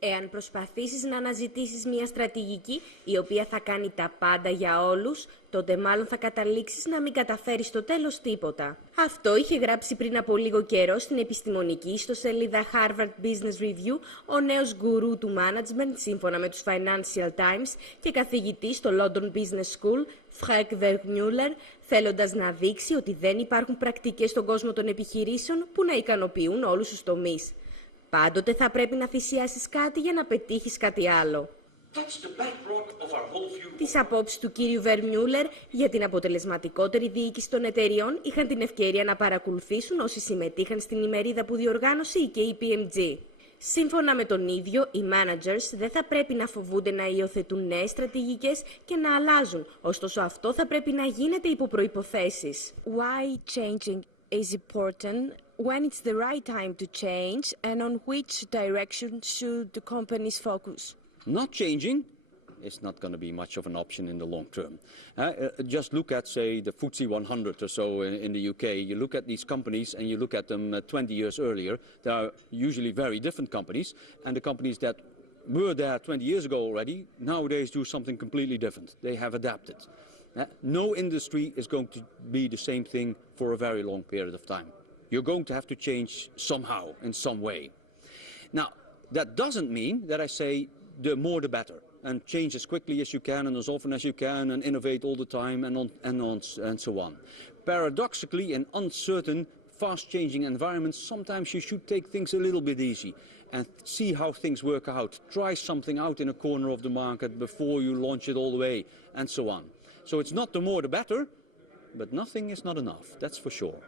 Εάν προσπαθήσεις να αναζητήσεις μια στρατηγική η οποία θα κάνει τα πάντα για όλους, τότε μάλλον θα καταλήξεις να μην καταφέρεις στο τέλος τίποτα. Αυτό είχε γράψει πριν από λίγο καιρό στην επιστημονική ιστοσελίδα Harvard Business Review ο νέος γκουρού του management σύμφωνα με τους Financial Times και καθηγητής στο London Business School, Βγουν, θέλοντας να δείξει ότι δεν υπάρχουν πρακτικές στον κόσμο των επιχειρήσεων που να ικανοποιούν όλους τους τομείς. Πάντοτε θα πρέπει να θυσιάσεις κάτι για να πετύχεις κάτι άλλο. Τις απόψεις του κύριου Βερμιούλερ για την αποτελεσματικότερη διοίκηση των εταιριών είχαν την ευκαιρία να παρακολουθήσουν όσοι συμμετείχαν στην ημερίδα που διοργάνωσε η KPMG. Σύμφωνα με τον ίδιο, οι managers δεν θα πρέπει να φοβούνται να υιοθετούν νέες στρατηγικές και να αλλάζουν, ωστόσο αυτό θα πρέπει να γίνεται υπό προϋποθέσεις. Why changing is important? When it's the right time to change and on which direction should the companies focus? Not changing is not going to be much of an option in the long term. Just look at, say, the FTSE 100 or so in the UK. You look at these companies and you look at them 20 years earlier. They are usually very different companies, and the companies that were there 20 years ago already nowadays do something completely different. They have adapted. No industry is going to be the same thing for a very long period of time. You're going to have to change somehow, in some way. Now, that doesn't mean that I say the more the better, and change as quickly as you can and as often as you can and innovate all the time and so on. Paradoxically, in uncertain, fast-changing environments, sometimes you should take things a little bit easy and see how things work out. Try something out in a corner of the market before you launch it all the way, and so on. So it's not the more the better, but nothing is not enough, that's for sure.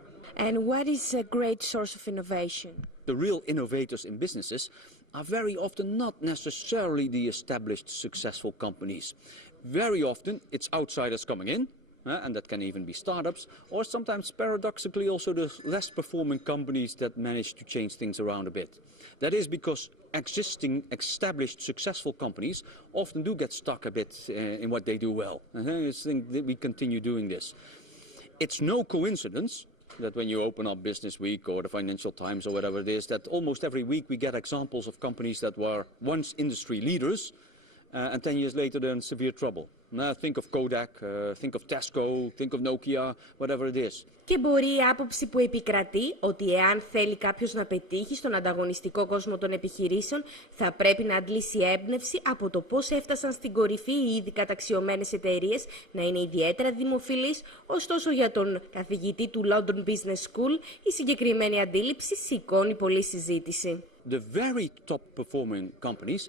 And what is a great source of innovation? The real innovators in businesses are very often not necessarily the established successful companies. Very often it's outsiders coming in, and that can even be startups, or sometimes paradoxically also the less performing companies that manage to change things around a bit. That is because existing established successful companies often do get stuck a bit in what they do well. And I think that we continue doing this. It's no coincidence that when you open up Business Week or the Financial Times or whatever it is, that almost every week we get examples of companies that were once industry leaders and 10 years later they're in severe trouble. Now think of Kodak, think of Tesco, think of Nokia, whatever it is. Και μπορεί η άποψη που επικρατεί ότι εάν θέλει κάποιος να πετύχει στον ανταγωνιστικό κόσμο των επιχειρήσεων, θα πρέπει να αντλήσει έμπνευση από το πώς έφτασαν στην κορυφή οι ήδη καταξιωμένες εταιρείες να είναι ιδιαίτερα δημοφιλείς, ωστόσο για τον καθηγητή του London Business School η συγκεκριμένη αντίληψη σηκώνει πολλή συζήτηση. The very top performing companies,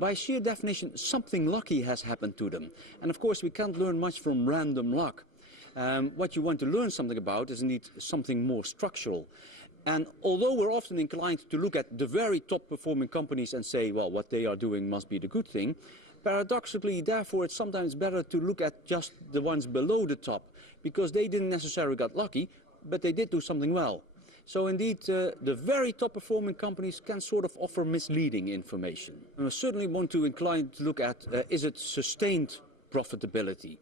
by sheer definition, something lucky has happened to them. And of course we can't learn much from random luck. What you want to learn something about is indeed something more structural. And although we're often inclined to look at the very top performing companies and say, well, what they are doing must be the good thing, paradoxically, therefore, it's sometimes better to look at just the ones below the top, because they didn't necessarily get lucky, but they did do something well. So indeed, the very top performing companies can sort of offer misleading information. And I certainly want to incline to look at, is it sustained profitability?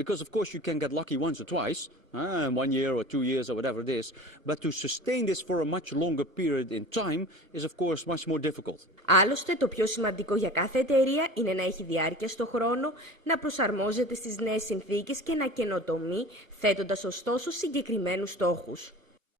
Because of course you can get lucky once or twice, 1 year or 2 years or whatever it is, but to sustain this for a much longer period in time is of course much more difficult. Άλλωστε, το πιο σημαντικό για κάθε εταιρεία είναι να έχει διάρκεια στο χρόνο, να προσαρμόζεται στις νέες συνθήκες και να καινοτομεί, θέτοντας ωστόσο συγκεκριμένους στόχους.